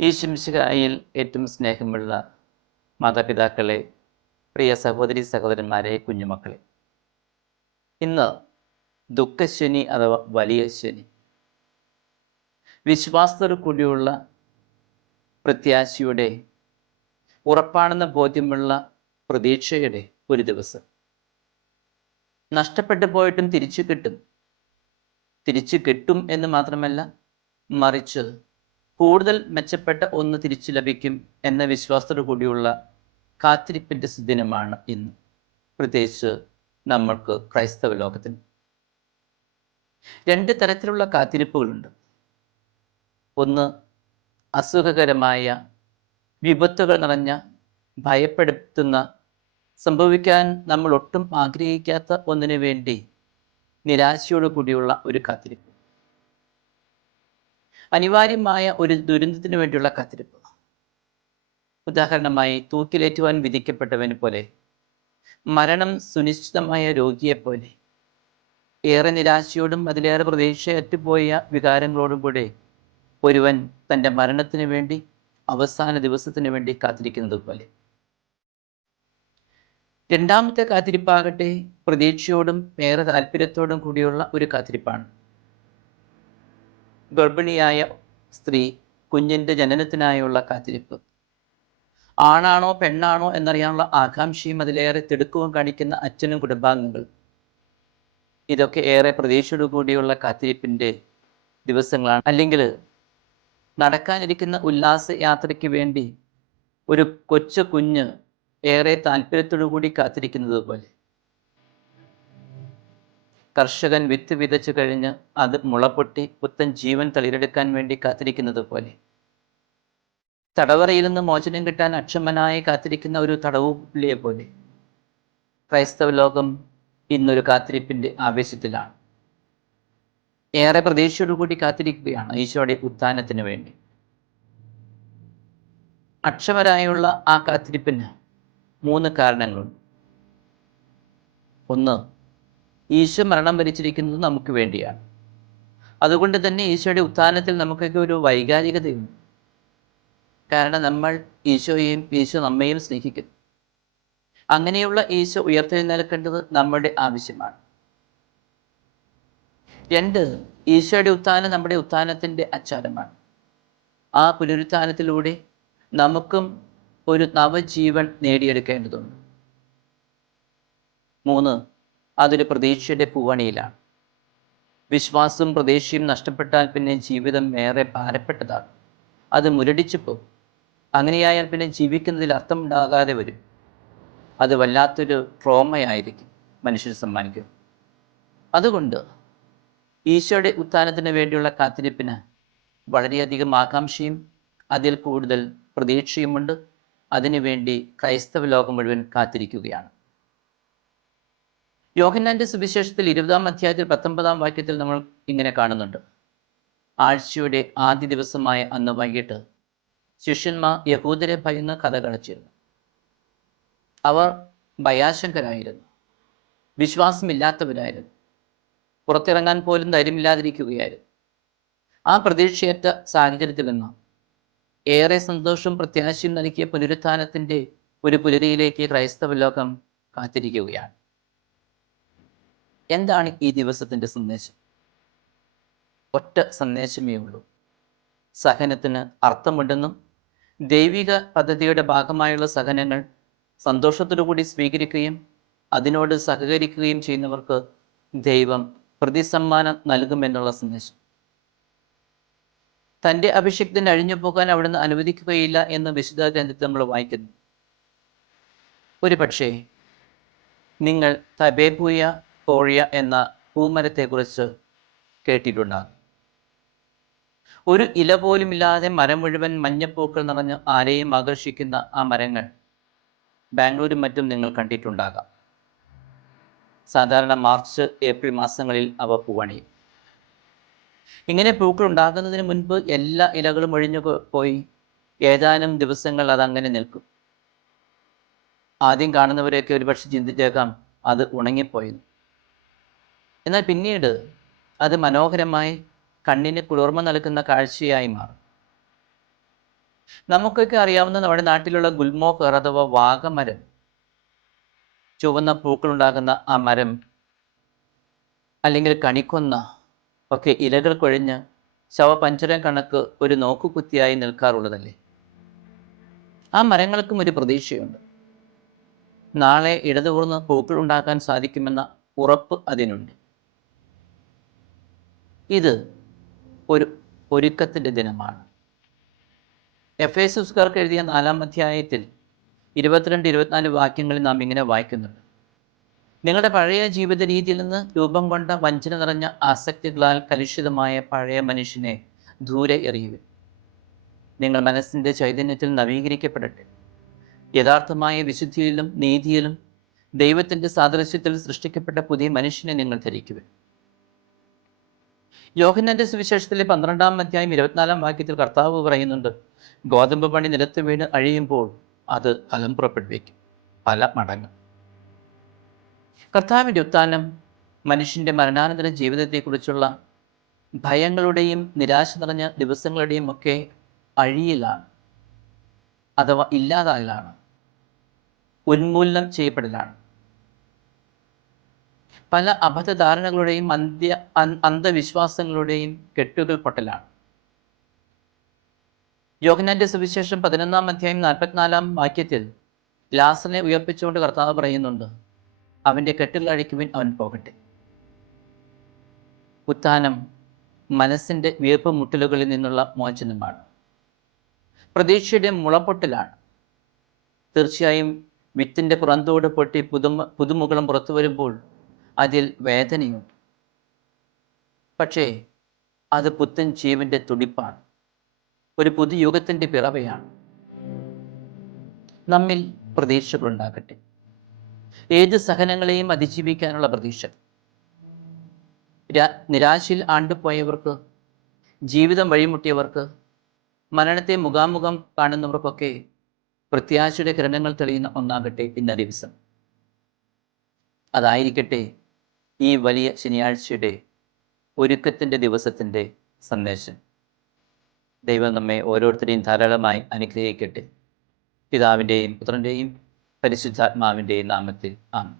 ഈശോമിശിഹായിൽ ഏറ്റവും സ്നേഹമുള്ള മാതാപിതാക്കളെ, പ്രിയ സഹോദരി സഹോദരന്മാരെ, കുഞ്ഞുമക്കളെ, ഇന്ന് ദുഃഖശനി അഥവാ വലിയ ശനി. വിശ്വാസത്തോടു കൂടിയുള്ള പ്രത്യാശയുടെ, ഉറപ്പാണെന്ന ബോധ്യമുള്ള പ്രതീക്ഷയുടെ ഒരു ദിവസം. നഷ്ടപ്പെട്ടു പോയിട്ടും തിരിച്ചു കിട്ടും എന്ന് മാത്രമല്ല, മറിച്ച് കൂടുതൽ മെച്ചപ്പെട്ട ഒന്ന് തിരിച്ചു ലഭിക്കും എന്ന വിശ്വാസത്തോടു കൂടിയുള്ള കാത്തിരിപ്പിൻ്റെ സുദിനമാണ് ഇന്ന്, പ്രത്യേകിച്ച് നമ്മൾക്ക് ക്രൈസ്തവ ലോകത്തിന്. രണ്ട് തരത്തിലുള്ള കാത്തിരിപ്പുകളുണ്ട്. ഒന്ന്, അസുഖകരമായ, വിപത്തുകൾ നിറഞ്ഞ, ഭയപ്പെടുത്തുന്ന, സംഭവിക്കാൻ നമ്മൾ ഒട്ടും ആഗ്രഹിക്കാത്ത ഒന്നിനു വേണ്ടി നിരാശയോടു കൂടിയുള്ള ഒരു കാത്തിരിപ്പ്. അനിവാര്യമായ ഒരു ദുരന്തത്തിന് വേണ്ടിയുള്ള കാത്തിരിപ്പ്. ഉദാഹരണമായി, തൂക്കിലേറ്റുവാൻ വിധിക്കപ്പെട്ടവന് പോലെ, മരണം സുനിശ്ചിതമായ രോഗിയെപ്പോലെ, ഏറെ നിരാശയോടും അതിലേറെ പ്രതീക്ഷയറ്റുപോയ വികാരങ്ങളോടും കൂടെ ഒരുവൻ തൻ്റെ മരണത്തിന് വേണ്ടി, അവസാന ദിവസത്തിന് വേണ്ടി കാത്തിരിക്കുന്നത് പോലെ. രണ്ടാമത്തെ കാത്തിരിപ്പാകട്ടെ പ്രതീക്ഷയോടും ഏറെ താല്പര്യത്തോടും കൂടിയുള്ള ഒരു കാത്തിരിപ്പാണ്. ഗർഭിണിയായ സ്ത്രീ കുഞ്ഞിൻ്റെ ജനനത്തിനായുള്ള കാത്തിരിപ്പ്. ആണാണോ പെണ്ണാണോ എന്നറിയാനുള്ള ആകാംക്ഷയും അതിലേറെ തിടുക്കവും കാണിക്കുന്ന അച്ഛനും കുടുംബാംഗങ്ങൾ. ഇതൊക്കെ ഏറെ പ്രതീക്ഷയോടു കൂടിയുള്ള കാത്തിരിപ്പിൻ്റെ ദിവസങ്ങളാണ്. അല്ലെങ്കിൽ നടക്കാനിരിക്കുന്ന ഉല്ലാസ യാത്രയ്ക്ക് വേണ്ടി ഒരു കൊച്ചു കുഞ്ഞ് ഏറെ താല്പര്യത്തോടു കൂടി കാത്തിരിക്കുന്നത് പോലെ. കർഷകൻ വിത്ത് വിതച്ചു കഴിഞ്ഞ് അത് മുളപൊട്ടി പുത്തൻ ജീവൻ തളിരെടുക്കാൻ വേണ്ടി കാത്തിരിക്കുന്നത് പോലെ. തടവറയിൽ നിന്ന് മോചനം കിട്ടാൻ അക്ഷമനായി കാത്തിരിക്കുന്ന ഒരു തടവുപുള്ളിയെ പോലെ. ക്രൈസ്തവ ലോകം ഇന്നൊരു കാത്തിരിപ്പിൻ്റെ ആവേശത്തിലാണ്. ഏറെ പ്രതീക്ഷയോടുകൂടി കാത്തിരിക്കുകയാണ് ഈശോയുടെ ഉത്ഥാനത്തിന് വേണ്ടി. അക്ഷമരായുള്ള ആ കാത്തിരിപ്പിന് 3 കാരണങ്ങളുണ്ട്. ഒന്ന്, ഈശോ മരണം വരിച്ചിരിക്കുന്നത് നമുക്ക് വേണ്ടിയാണ്. അതുകൊണ്ട് തന്നെ ഈശോയുടെ ഉത്ഥാനത്തിൽ നമുക്കൊക്കെ ഒരു വൈകാരികതയുണ്ട്. കാരണം നമ്മൾ ഈശോയെയും ഈശോ നമ്മയും സ്നേഹിക്കുന്നു. അങ്ങനെയുള്ള ഈശോ ഉയർത്തെഴുന്നേൽക്കേണ്ടത് നമ്മുടെ ആവശ്യമാണ്. 2, ഈശോയുടെ ഉത്ഥാനം നമ്മുടെ ഉത്ഥാനത്തിൻ്റെ അച്ചാരമാണ്. ആ പുനരുത്ഥാനത്തിലൂടെ നമുക്കും ഒരു നവജീവൻ നേടിയെടുക്കേണ്ടതുണ്ട്. 3, അതൊരു പ്രതീക്ഷയുടെ പൂവണിയിലാണ്. വിശ്വാസവും പ്രതീക്ഷയും നഷ്ടപ്പെട്ടാൽ പിന്നെ ജീവിതം ഏറെ ഭാരപ്പെട്ടതാണ്. അത് മുരടിച്ചു പോകും. അങ്ങനെയായാൽ പിന്നെ ജീവിക്കുന്നതിൽ അർത്ഥമുണ്ടാകാതെ വരും. അത് വല്ലാത്തൊരു ട്രോമയായിരിക്കും മനുഷ്യന് സമ്മാനിക്കും. അതുകൊണ്ട് ഈശോയുടെ ഉത്ഥാനത്തിന് വേണ്ടിയുള്ള കാത്തിരിപ്പിന് വളരെയധികം ആകാംക്ഷയും അതിൽ കൂടുതൽ പ്രതീക്ഷയുമുണ്ട്. അതിനുവേണ്ടി ക്രൈസ്തവ ലോകം മുഴുവൻ കാത്തിരിക്കുകയാണ്. യോഹന്നാന്റെ സുവിശേഷത്തിൽ 20-ാം അധ്യായത്തിൽ 19-ാം വാക്യത്തിൽ നമ്മൾ ഇങ്ങനെ കാണുന്നുണ്ട്. ആഴ്ചയുടെ ആദ്യ ദിവസമായ അന്ന് വൈകിട്ട് ശിഷ്യന്മാർ യഹൂദരെ ഭയന്ന് കഥ കടച്ചിരുന്നു. അവർ ഭയാശങ്കരായിരുന്നു, വിശ്വാസമില്ലാത്തവരായിരുന്നു, പുറത്തിറങ്ങാൻ പോലും ധൈര്യമില്ലാതിരിക്കുകയായിരുന്നു. ആ പ്രതീക്ഷയറ്റ സാഹചര്യത്തിൽ നിന്ന് ഏറെ സന്തോഷവും പ്രത്യാശയും നൽകിയ പുനരുത്ഥാനത്തിൻ്റെ ഒരു പുലരിയിലേക്ക് ക്രൈസ്തവ ലോകം കാത്തിരിക്കുകയാണ്. എന്താണ് ഈ ദിവസത്തിൻ്റെ സന്ദേശം? ഒറ്റ സന്ദേശമേ ഉള്ളൂ. സഹനത്തിന് അർത്ഥമുണ്ടെന്നും ദൈവിക പദ്ധതിയുടെ ഭാഗമായുള്ള സഹനങ്ങൾ സന്തോഷത്തോടുകൂടി സ്വീകരിക്കുകയും അതിനോട് സഹകരിക്കുകയും ചെയ്യുന്നവർക്ക് ദൈവം പ്രതിസമ്മാനം നൽകുമെന്നുള്ള സന്ദേശം. തൻ്റെ അഭിഷിക്തൻ അഴിഞ്ഞു പോകാൻ അവിടുന്ന് അനുവദിക്കുകയില്ല എന്ന് വിശുദ്ധ ഗ്രന്ഥത്തിൽ നമ്മൾ വായിക്കുന്നു. ഒരു പക്ഷേ നിങ്ങൾ തബേബൂയ കോഴിയ എന്ന പൂമരത്തെക്കുറിച്ച് കേട്ടിട്ടുണ്ടാകും. ഒരു ഇല പോലുമില്ലാതെ മരം മുഴുവൻ മഞ്ഞപ്പൂക്കൾ നിറഞ്ഞ് ആരെയും ആകർഷിക്കുന്ന ആ മരങ്ങൾ ബാംഗ്ലൂരും മറ്റും നിങ്ങൾ കണ്ടിട്ടുണ്ടാകാം. സാധാരണ മാർച്ച് ഏപ്രിൽ മാസങ്ങളിൽ അവ പൂവണിയും. ഇങ്ങനെ പൂക്കൾ ഉണ്ടാകുന്നതിന് മുൻപ് എല്ലാ ഇലകളും ഒഴിഞ്ഞു പോയി ഏതാനും ദിവസങ്ങൾ അതങ്ങനെ നിൽക്കും. ആദ്യം കാണുന്നവരെയൊക്കെ ഒരുപക്ഷെ ചിന്തിച്ചേക്കാം അത് ഉണങ്ങിപ്പോയെന്ന്. എന്നാൽ പിന്നീട് അത് മനോഹരമായി കണ്ണിന് കുളിർമ നൽകുന്ന കാഴ്ചയായി മാറും. നമുക്കൊക്കെ അറിയാവുന്ന നമ്മുടെ നാട്ടിലുള്ള ഗുൽമോഹർ അഥവാ വാഗമരം, ചുവന്ന പൂക്കളുണ്ടാകുന്ന ആ മരം, അല്ലെങ്കിൽ കണിക്കൊന്ന ഒക്കെ ഇലകൾ കൊഴിഞ്ഞ് ശവപഞ്ചരം കണക്ക് ഒരു നോക്കുകുത്തിയായി നിൽക്കാറുള്ളതല്ലേ. ആ മരങ്ങൾക്കും ഒരു പ്രതീക്ഷയുണ്ട്. നാളെ ഇടതൂർന്ന് പൂക്കൾ ഉണ്ടാക്കാൻ സാധിക്കുമെന്ന ഉറപ്പ് അതിനുണ്ട്. ഇത് ഒരു ഒരുക്കത്തിൻ്റെ ദിനമാണ്. എഫേസുസ്കാർക്ക് എഴുതിയ 4-ാം അധ്യായത്തിൽ 22-24 വാക്യങ്ങളിൽ നാം ഇങ്ങനെ വായിക്കുന്നുണ്ട്: നിങ്ങളുടെ പഴയ ജീവിത രീതിയിൽ നിന്ന് രൂപം കൊണ്ട വഞ്ചന നിറഞ്ഞ ആസക്തികളാൽ കലുഷിതമായ പഴയ മനുഷ്യനെ ദൂരെ എറിയുവിൻ. നിങ്ങൾ മനസ്സിൻ്റെ ചൈതന്യത്തിൽ നവീകരിക്കപ്പെടട്ടെ. യഥാർത്ഥമായ വിശുദ്ധിയിലും നീതിയിലും ദൈവത്തിൻ്റെ സാദൃശ്യത്തിൽ സൃഷ്ടിക്കപ്പെട്ട പുതിയ മനുഷ്യനെ നിങ്ങൾ ധരിക്കുവിൻ. യോഹന്നാന്റെ സുവിശേഷത്തിലെ 12-ാം അധ്യായം 24-ാം വാക്യത്തിൽ കർത്താവ് പറയുന്നുണ്ട്: ഗോതമ്പ് മണി നിലത്ത് വീണ് അഴിയുമ്പോൾ അത് ഫലം പുറപ്പെടുവിക്കും, പല മടങ്ങ്. കർത്താവിൻ്റെ ഉത്ഥാനം മനുഷ്യൻ്റെ മരണാനന്തര ജീവിതത്തെക്കുറിച്ചുള്ള ഭയങ്ങളുടെയും നിരാശ നിറഞ്ഞ ദിവസങ്ങളുടെയും ഒക്കെ അഴിയലാണ്, അഥവാ ഇല്ലാതാകലാണ്, ഉന്മൂലനം ചെയ്യപ്പെടലാണ്. പല അബദ്ധധാരണകളുടെയും അന്ധവിശ്വാസങ്ങളുടെയും കെട്ടുകൾ പൊട്ടലാണ്. യോഹന്നാന്റെ സുവിശേഷം 11-ാം അധ്യായം 44-ാം വാക്യത്തിൽ ലാസറിനെ ഉയർപ്പിച്ചുകൊണ്ട് കർത്താവ് പറയുന്നുണ്ട്: അവൻ്റെ കെട്ടുകൾ അഴിക്കുവിൻ, അവൻ പോകട്ടെ. ഉത്ഥാനം മനസ്സിൻ്റെ വീർപ്പ് മുട്ടലുകളിൽ നിന്നുള്ള മോചനമാണ്, പ്രതീക്ഷയുടെ മുളപൊട്ടലാണ്. തീർച്ചയായും വിത്തിൻ്റെ പുറന്തോട് പൊട്ടി പുതുമുകളം പുറത്തു വരുമ്പോൾ അതിൽ വേദനയുണ്ട്. പക്ഷേ അത് പുത്തൻ ജീവൻ്റെ തുടിപ്പാണ്, ഒരു പുതുയുഗത്തിൻ്റെ പിറവയാണ്. നമ്മിൽ പ്രതീക്ഷകളുണ്ടാകട്ടെ, ഏത് സഹനങ്ങളെയും അതിജീവിക്കാനുള്ള പ്രതീക്ഷ. നിരാശയിൽ ആണ്ടുപോയവർക്ക്, ജീവിതം വഴിമുട്ടിയവർക്ക്, മരണത്തെ മുഖാമുഖം കാണുന്നവർക്കൊക്കെ പ്രത്യാശയുടെ കിരണങ്ങൾ തെളിയുന്ന ഒന്നാകട്ടെ ഇന്ന ദിവസം. അതായിരിക്കട്ടെ ഈ വലിയ ശനിയാഴ്ചയുടെ ഒരുക്കത്തിൻ്റെ ദിവസത്തിൻ്റെ സന്ദേശം. ദൈവം നമ്മെ ഓരോരുത്തരെയും ധാരാളമായി അനുഗ്രഹിക്കട്ടെ. പിതാവിൻ്റെയും പുത്രൻ്റെയും പരിശുദ്ധാത്മാവിൻ്റെയും നാമത്തിൽ ആമേൻ.